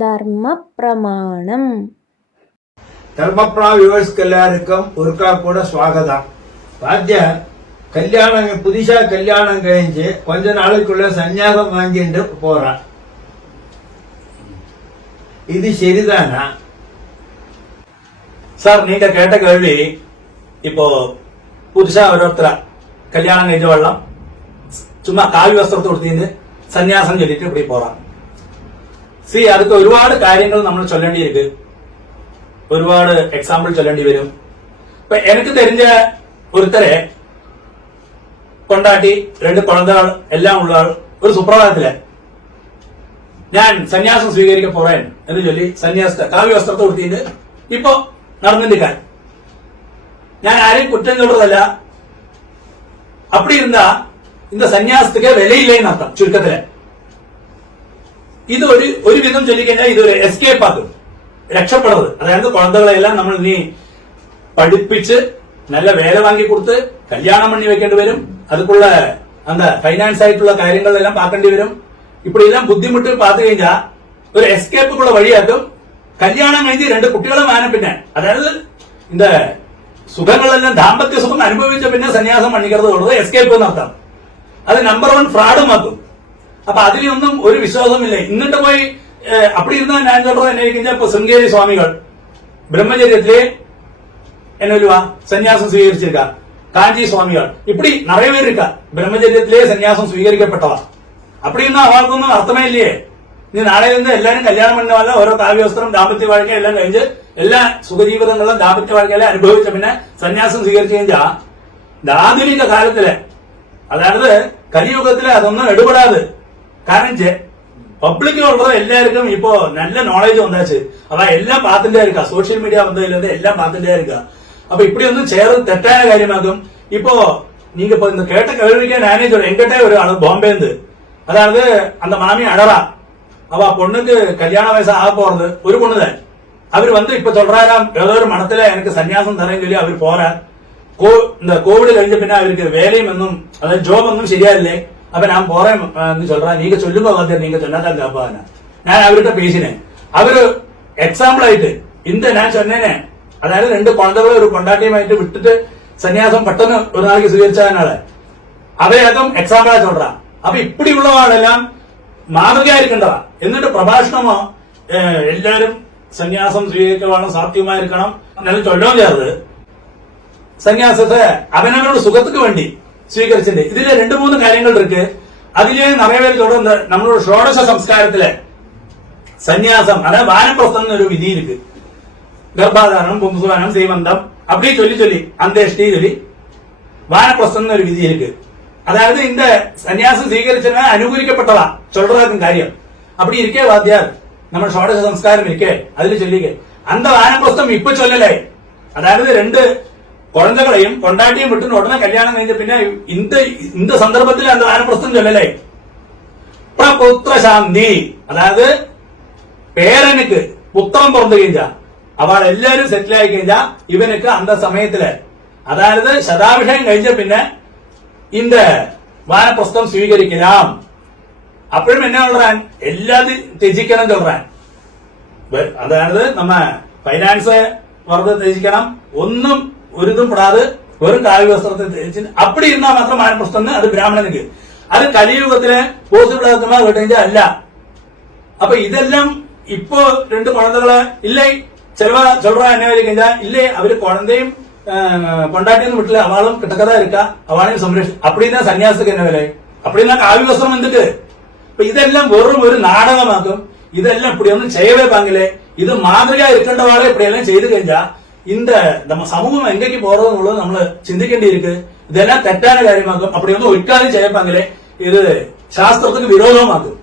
ധർമ്മപ്രമാണം. ധർമ്മപ്രമാണ വ്യൂവേഴ്സ്ക്ക് എല്ലാവർക്കും ഒരിക്കൽ കൂടെ സ്വാഗതം. ആദ്യം புதுசா கல்யாணம் கழிஞ்சு கொஞ்ச நாளுக்குள்ள சன்னியாசம் வாங்கிட்டு போறான். இது சரிதானா சார்? நீங்க கேட்ட கேள்வி. இப்போ புதுசா ஒருத்தர கல்யாணம் கழிஞ்ச வெள்ளம் சும்மா காவி വസ്ത്രത്തെ കൊടുത്തിട്ട് സന്യാസം ചൊല്ലിട്ട് இப்படி പോറാൻ. அதுக்கு ഒരുപാട് കാര്യങ്ങൾ നമ്മൾ ചൊല്ലേണ്ടിയിരിക്കും. ഒരുപാട് എക്സാമ്പിൾ ചൊല്ലേണ്ടി വരും. ഇപ്പൊ എനിക്ക് തെരിഞ്ഞ ഒരുത്തരെ കൊണ്ടാട്ടി 2 കുഴന്തകൾ എല്ലാം ഉള്ള ഒരു സുപ്രഭാതത്തില് ഞാൻ സന്യാസം സ്വീകരിക്ക പോറേൻ എന്ന് ചൊല്ലി സന്യാസത്തെ കാവ്യ വസ്ത്രത്തെ കൊടുത്തിട്ട് ഇപ്പൊ നടന്നിരിക്കാൻ ഞാൻ ആരെയും കുറ്റം ചൊല്ലുന്നതല്ല. അപ്പടി ഇരുന്ന இந்த സന്യാസத்துக்கு വിലയില്ലേന്ന് അർത്ഥം. ചുരുക്കത്തില് ഇത് ഒരു വിധം ചൊല്ലിക്കഴിഞ്ഞാൽ ഇതൊരു എസ്കേപ്പ് ആക്കും, രക്ഷപ്പെടുന്നത്. അതായത് കുഴന്തകളെല്ലാം നമ്മൾ ഇനി പഠിപ്പിച്ച് നല്ല വേല വാങ്ങി കൊടുത്ത് കല്യാണം പണി വെക്കേണ്ടി വരും. അതുക്കുള്ള ഫൈനാൻസ് ആയിട്ടുള്ള കാര്യങ്ങളെല്ലാം പാക്കേണ്ടി വരും. ഇപ്പഴെല്ലാം ബുദ്ധിമുട്ട് പാത്തു കഴിഞ്ഞാൽ ഒരു എസ്കേപ്പുള്ള വഴിയാക്കും. കല്യാണം കഴിഞ്ഞ് 2 കുട്ടികളെ മാനം പിന്നെ, അതായത് இந்த സുഖങ്ങളെല്ലാം ദാമ്പത്യ സുഖം അനുഭവിച്ച പിന്നെ സന്യാസം പണിക്കരുത് ഉള്ളത് എസ്കേപ്പ് എന്നർത്ഥം. അത് നമ്പർ 1 ഫ്രോഡുമാക്കും. അപ്പൊ അതിലൊന്നും ഒരു വിശ്വാസമില്ല. ഇന്നിട്ട് പോയി അപ്പടി ഇരുന്ന ഞാൻ சொல்றது என்ன കഴിഞ്ഞാൽ ഇപ്പൊ ശൃംഗേരി സ്വാമികൾ ബ്രഹ്മചര്യത്തിലെ என்னவா சன்னியாசம் സ്വീകരിച്ചിരിക്ക. കാഞ്ചി സ്വാമികൾ இப்படி நிறைய பேர் இருக்கா ബ്രഹ്മചര്യത്തിലെ സന്യാസം സ്വീകരിക്കപ്പെട്ടവ. அப்படி இருந்தா அவர்களுக்கும் അർത്ഥമേ ഇല്ലേ? ഇനി നാളെ നിന്ന് എല്ലാവരും കല്യാണം പണ്ണവല്ല ഓരോ കാവ്യവസ്ത്രം ദാമ്പത്യ വാഴ്ക്ക എല്ലാം കഴിഞ്ഞ് എല്ലാ സുഖജീവിതങ്ങളും ദാമ്പത്യ വാഴ്ക്കയെല്ലാം അനുഭവിച്ച പിന്നെ സന്യാസം സ്വീകരിച്ചു കഴിഞ്ഞാൽ ആധുനിക കാലത്തില്, അതായത് കലിയുഗത്തില് അതൊന്നും എടുപെടാതെ. കാരണം പബ്ലിക്കിലുള്ളത് എല്ലാവർക്കും ഇപ്പോ നല്ല നോളേജ് വന്നാച്ച്. അതാ എല്ലാം പാത്തിന്റെ ആയിരിക്കാം, സോഷ്യൽ മീഡിയ വന്നതിലൂടെ എല്ലാം പാത്തിന്റെ ആയിരിക്കാം. അപ്പൊ ഇപ്പടിയൊന്നും ചേർന്ന് തെറ്റായ കാര്യമാക്കും. ഇപ്പോ நீங்க இப்ப இந்த கேட்ட கேள்விக்கு நானே சொல்றேன். என்கிட்ட ஒரு ஆளு பாம்பேந்து, அதாவது அந்த மாமி அடரா, அவ பொண்ணுக்கு கல்யாண வயசு ஆக போறது ஒரு பொண்ணுதான். அவரு இப்ப சொல்றாராம் ஏதோ ஒரு மனத்துல எனக்கு சன்னியாசம் தரேன்னு சொல்லி அவரு போறார். இந்த கோவிഡ് കഴിഞ്ഞ പിന്നെ അവർക്ക് വേലയും ഒന്നും, അതായത് ജോബ് ഒന്നും ശരിയായില്ലേ. അപ്പൊ ഞാൻ പോറേ എന്ന് ചൊല്ലാ. നീങ്ക ചൊല്ലുമ്പോ നീങ്ക ചൊല്ലാത്ത കാപ്പാന ഞാൻ അവരുടെ പേശിനെ അവര് എക്സാമ്പിൾ ആയിട്ട് ഞാൻ ചൊന്നേനെ, അതായത് 2 കുഴന്തകളെ ഒരു കൊണ്ടാട്ടിയുമായിട്ട് വിട്ടിട്ട് സന്യാസം പെട്ടെന്ന് ഒരു നാளைക്ക് സ്വീകരിച്ചതിനാളെ അവരകം എക്സാമ്പിളാ ചൊല്ലാ. അപ്പൊ ഇപ്പടിയുള്ള ആളെല്ലാം മാതൃകയായിരിക്കേണ്ടതാ. എന്നിട്ട് പ്രഭാഷണമോ എല്ലാരും സന്യാസം സ്വീകരിക്കണം, സാധ്യമായിരിക്കണം എന്നാലും ചൊല്ലോ ചേർത്ത് സന്യാസത്തെ അവനവരുടെ സുഖத்துக்கு വേണ്ടി സ്വീകരിച്ചിട്ടുണ്ട്. ഇതില് 2-3 കാര്യങ്ങൾ ഇருக்கு. അതില് നിറയെ പേര് തുടർന്ന് നമ്മളുടെ ഷോഡശ സംസ്കാരത്തിലെ സന്യാസം, അതായത് വാനപ്രസ്ഥം എന്നൊരു വിധി ഇருக்கு. ഗർഭാധാരണം, പുംസവാനം, സീമന്തം அப்படி சொல்லி അന്ത്യേഷ്ടി ചൊല്ലി വാനപ്രസ്ഥം എന്നൊരു വിധി ഇருக்கு. അതായത് இந்த സന്യാസം സ്വീകരിച്ചതിന് അനുകൂലിക്കപ്പെട്ടതാ ചൊല്ലുന്ന കാര്യം. அப்படி இருக்கே വാദ്യാർ നമ്മൾ ഷോഡശ സംസ്കാരം ഇരിക്കേ അതിൽ ചൊല്ലിക്കേ അന്ത വാനപ്രസ്ഥം ഇപ്പൊ ചൊല്ലലേ. അതായത് 2 കുഴന്തകളെയും കൊണ്ടാട്ടിയും വിട്ടുന്ന ഉടനെ കല്യാണം കഴിഞ്ഞ പിന്നെ இந்த സന്ദർഭത്തിൽ അന്ത വാനപ്രസ്ഥം ചൊല്ലലേ. പ്രപുത്രശാന്തി, അതായത് പേരനുക്ക് പുത്രം പുറത്തു കഴിഞ്ഞാ അവൾ എല്ലാരും സെറ്റിൽ ആയി കഴിഞ്ഞാൽ ഇവനക്ക് അന്ത സമയത്തില്, അതായത് ശതാഭിഷേകം കഴിഞ്ഞ പിന്നെ இந்த വാനപ്രസ്ഥം സ്വീകരിക്കണം. അപ്പോഴും എന്നെ சொல்றாൻ എല്ലാതും ത്യജിക്കണം ചൊല്ലാൻ. അതായത് നമ്മ ഫൈനാൻസ് വെറുതെ ത്യജിക്കണം, ഒന്നും ഒരുതും പെടാതെ വെറും കാവ്യവസ്ത്രത്തെ ത്യജിച്ച് അപ്പടി ഇരുന്നാൽ മാത്രം വാനപ്രസ്ഥം. അത് ബ്രാഹ്മണനുക്ക്. അത് കലിയുഗത്തിലെ പോസിബിൾ ആക്കുമ്പോ കേട്ടുകഴിഞ്ഞാൽ അല്ല. അപ്പൊ ഇതെല്ലാം ഇപ്പോ 2 കുഴന്തകളെ ഇല്ലേ ചെലവ ചൊല്ലാ എന്നെ കഴിഞ്ഞാൽ ഇല്ലേ അവര് കുഴന്തയും கொண்டாட்டின்னு வீட்டுல அவளும் கிட்டக்கதா இருக்கா, அவளையும் സംരക്ഷ. அப்படின்னா സന്യാസத்துக்கு என்ன விலை? அப்படின்னா കാവ്യവസ്ത്രം എന്തിട്ട്? അപ്പൊ ഇതെല്ലാം വെറും ഒരു നാടകമാക്കും. ഇതെല്ലാം ഇപ്പടിയൊന്നും ചെയ്യവേ പാങ്കില്ലേ. ഇത് മാതൃക ഇരിക്കേണ്ടവാളെ ഇപ്പടിയെല്ലാം ചെയ്തു കഴിഞ്ഞാൽ നമ്മ സമൂഹം എങ്കേക്ക് പോറതെന്നുള്ളത് നമ്മള് ചിന്തിക്കേണ്ടിയിരിക്കും. ഇതെല്ലാം തെറ്റാன കാര്യമാക്കും. അപ്പടിയൊന്നും ഒരിക്കലും ചെയ്യപ്പാങ്കില്ലേ ഇത് ശാസ്ത്രത്തിന് വിരോധമാക്കും.